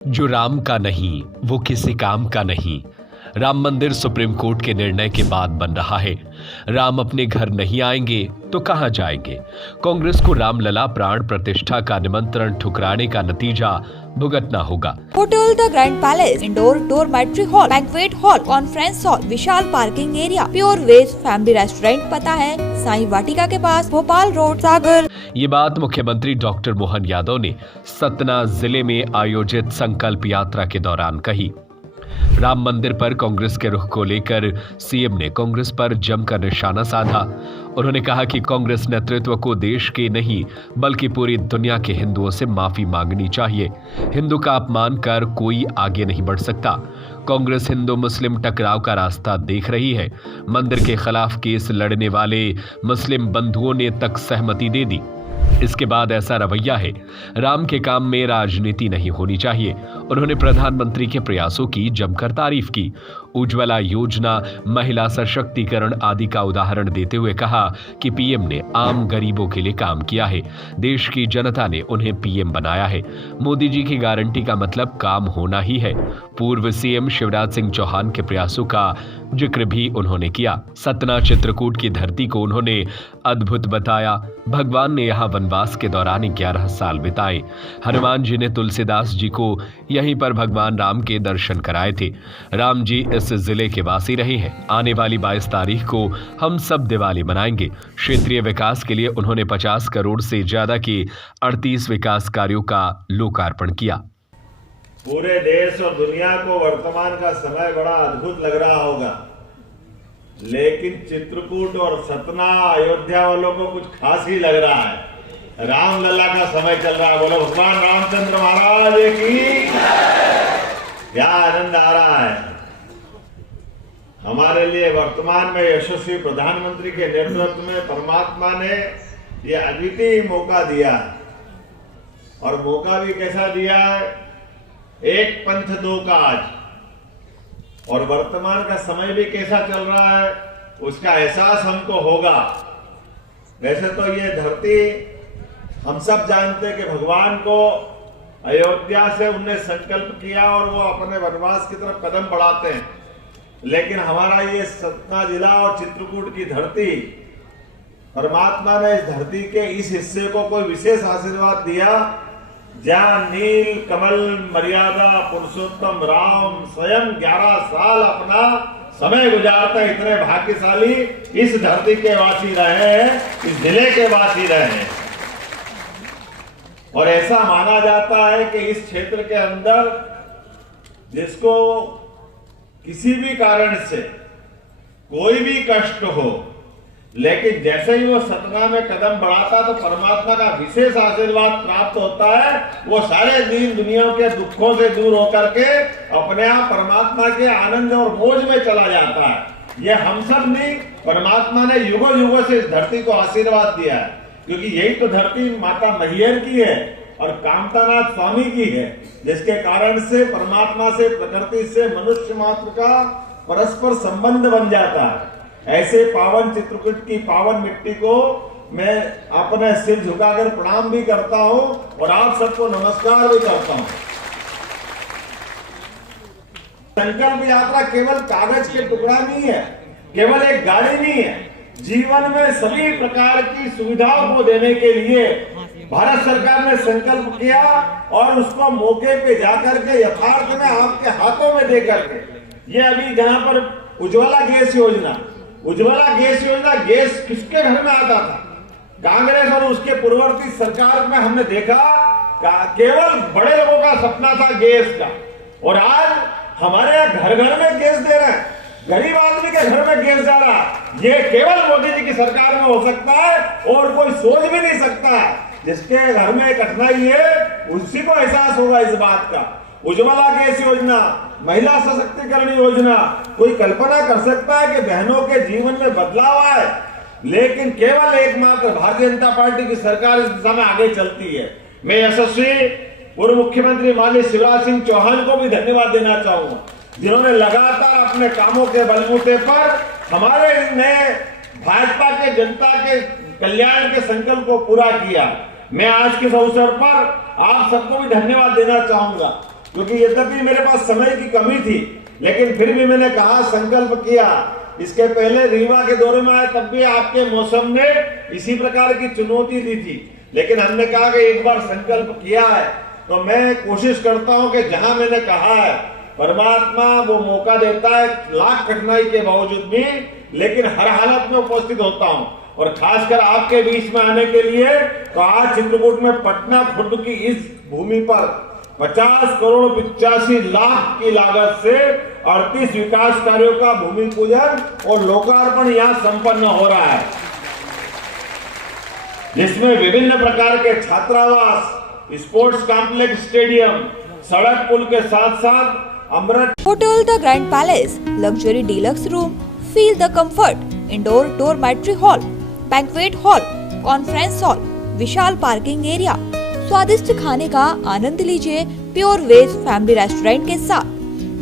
जो राम का नहीं वो किसी काम का नहीं। राम मंदिर सुप्रीम कोर्ट के निर्णय के बाद बन रहा है। राम अपने घर नहीं आएंगे तो कहां जाएंगे? कांग्रेस को रामलला प्राण प्रतिष्ठा का निमंत्रण ठुकराने का नतीजा भुगतना होगा। Hotel the grand palace, indoor dormitory hall, banquet hall, conference hall, विशाल parking area, pure veg family restaurant. पता है साईं वाटिका के पास, भोपाल रोड, सागर। ये बात मुख्यमंत्री डॉक्टर मोहन यादव ने सतना जिले में आयोजित संकल्प यात्रा के दौरान कही। राम मंदिर पर कांग्रेस के रुख को लेकर सीएम ने कांग्रेस पर जमकर निशाना साधा। उन्होंने कहा कि कांग्रेस नेतृत्व को देश के नहीं बल्कि पूरी दुनिया के हिंदुओं से माफी मांगनी चाहिए। हिंदू का अपमान कर कोई आगे नहीं बढ़ सकता। कांग्रेस हिंदू मुस्लिम टकराव का रास्ता देख रही है। मंदिर के खिलाफ केस लड़ने वाले मुस्लिम बंधुओं ने तक सहमति दे दी। इसके बाद ऐसा रवैया है। राम के काम में राजनीति नहीं होनी चाहिए। उन्होंने प्रधानमंत्री के प्रयासों की जमकर तारीफ की। उज्ज्वला योजना, महिला सशक्तिकरण आदि का उदाहरण देते हुए कहा कि पीएम ने आम गरीबों के लिए काम किया है। देश की जनता ने उन्हें पीएम बनाया है। मोदी जी की गारंटी का मतलब काम होना ही है। पूर्व सीएम शिवराज सिंह चौहान के प्रयासों का जिक्र भी उन्होंने किया। सतना चित्रकूट की धरती को उन्होंने अद्भुत बताया। भगवान ने यहाँ वनवास के दौरान 11 साल बिताए। हनुमान जी ने तुलसीदास जी को यहीं पर भगवान राम के दर्शन कराए थे। राम जी इस जिले के वासी रहे हैं। आने वाली 22 तारीख को हम सब दिवाली मनाएंगे। क्षेत्रीय विकास के लिए उन्होंने 50 करोड़ से ज्यादा के 38 विकास कार्यों का लोकार्पण किया। पूरे देश और दुनिया को वर्तमान का समय बड़ा अद्भुत लग रहा होगा, लेकिन चित्रकूट और सतना अयोध्या वालों को कुछ खास ही लग रहा है। रामलला का समय चल रहा है। बोलो भगवान रामचंद्र महाराज की। क्या आनंद आ रहा है। हमारे लिए वर्तमान में यशस्वी प्रधानमंत्री के नेतृत्व में परमात्मा ने यह अद्वितीय मौका दिया है। और मौका भी कैसा दिया है? एक पंथ दो काज। और वर्तमान का समय भी कैसा चल रहा है उसका एहसास हमको होगा। वैसे तो ये धरती हम सब जानते हैं कि भगवान को अयोध्या से उनने संकल्प किया और वो अपने वनवास की तरफ कदम बढ़ाते हैं। लेकिन हमारा ये सतना जिला और चित्रकूट की धरती, परमात्मा ने इस धरती के इस हिस्से को कोई विशेष आशीर्वाद दिया जहां नील कमल मर्यादा पुरुषोत्तम राम स्वयं 11 साल अपना समय गुजारते हैं। इतने भाग्यशाली इस धरती के वासी रहे हैं, इस जिले के वासी रहे हैं। और ऐसा माना जाता है कि इस क्षेत्र के अंदर जिसको किसी भी कारण से कोई भी कष्ट हो, लेकिन जैसे ही वो सतना में कदम बढ़ाता तो परमात्मा का विशेष आशीर्वाद प्राप्त होता है। वो सारे दीन दुनिया के दुखों से दूर होकर के अपने आप परमात्मा के आनंद और मौज में चला जाता है। ये हम सब ने, परमात्मा ने युगों युगों से इस धरती को आशीर्वाद दिया है, क्योंकि यही तो धरती माता मैहर की है और कामतानाथ स्वामी की है, जिसके कारण से परमात्मा से, प्रकृति से मनुष्य मात्र का परस्पर संबंध बन जाता है। ऐसे पावन चित्रकूट की पावन मिट्टी को मैं अपने सिर झुकाकर प्रणाम भी करता हूं और आप सबको नमस्कार भी करता हूं। संकल्प यात्रा केवल कागज के टुकड़ा नहीं है, केवल एक गाड़ी नहीं है। जीवन में सभी प्रकार की सुविधाओं को देने के लिए भारत सरकार ने संकल्प किया और उसको मौके पे जाकर के यथार्थ में आपके हाथों में दे करके, ये अभी जहां पर उज्ज्वला गैस योजना, गैस किसके घर में आता था? कांग्रेस और उसके पूर्ववर्ती सरकार में हमने देखा केवल बड़े लोगों का सपना था गैस का, और आज हमारे यहाँ घर घर में गैस दे रहे हैं। गरीब आदमी के घर में गैस जा रहा। ये केवल मोदी जी की सरकार में हो सकता है और कोई सोच भी नहीं सकता। जिसके घर में कठिनाई है उसी को एहसास होगा इस बात का। उज्ज्वला गैस योजना, महिला सशक्तिकरण योजना, कोई कल्पना कर सकता है कि बहनों के जीवन में बदलाव आए? लेकिन केवल एकमात्र भारतीय जनता पार्टी की सरकार इस दिशा में आगे चलती है। मैं यशस्वी पूर्व मुख्यमंत्री माननीय शिवराज सिंह चौहान को भी धन्यवाद देना चाहूंगा, जिन्होंने लगातार अपने कामों के बलबूते पर हमारे नए भाजपा के जनता के कल्याण के संकल्प को पूरा किया। मैं आज के अवसर पर आप सबको भी धन्यवाद देना चाहूंगा। क्योंकि यद्यपि मेरे पास समय की कमी थी, लेकिन फिर भी मैंने कहा, संकल्प किया। इसके पहले रीवा के दौरे में आए तब भी आपके मौसम ने इसी प्रकार की चुनौती दी थी, लेकिन हमने कहा कि एक बार संकल्प किया है तो मैं कोशिश करता हूं कि जहां मैंने कहा है परमात्मा वो मौका देता है, लाख कठिनाई के बावजूद भी, लेकिन हर हालत में उपस्थित होता हूं। और खासकर आपके बीच में आने के लिए तो आज चित्रकूट में पटना खुर्द की इस भूमि पर 50 करोड़ 85 लाख की लागत से 38 विकास कार्यों का भूमि पूजन और लोकार्पण यहां संपन्न हो रहा है, जिसमें विभिन्न प्रकार के छात्रावास, स्पोर्ट्स कॉम्प्लेक्स, स्टेडियम, सड़क पुल के साथ साथ Amrit hotel the grand Palace, luxury deluxe room, feel the comfort, indoor dormitory hall, banquet hall, conference hall, विशाल पार्किंग एरिया, स्वादिष्ट खाने का आनंद लीजिए प्योर वेज फैमिली रेस्टोरेंट के साथ,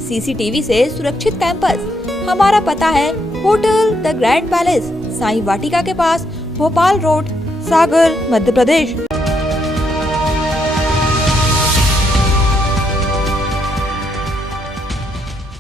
सीसीटीवी से सुरक्षित कैंपस। हमारा पता है hotel the grand Palace, Sai Vatika के पास, भोपाल रोड, सागर, मध्य प्रदेश।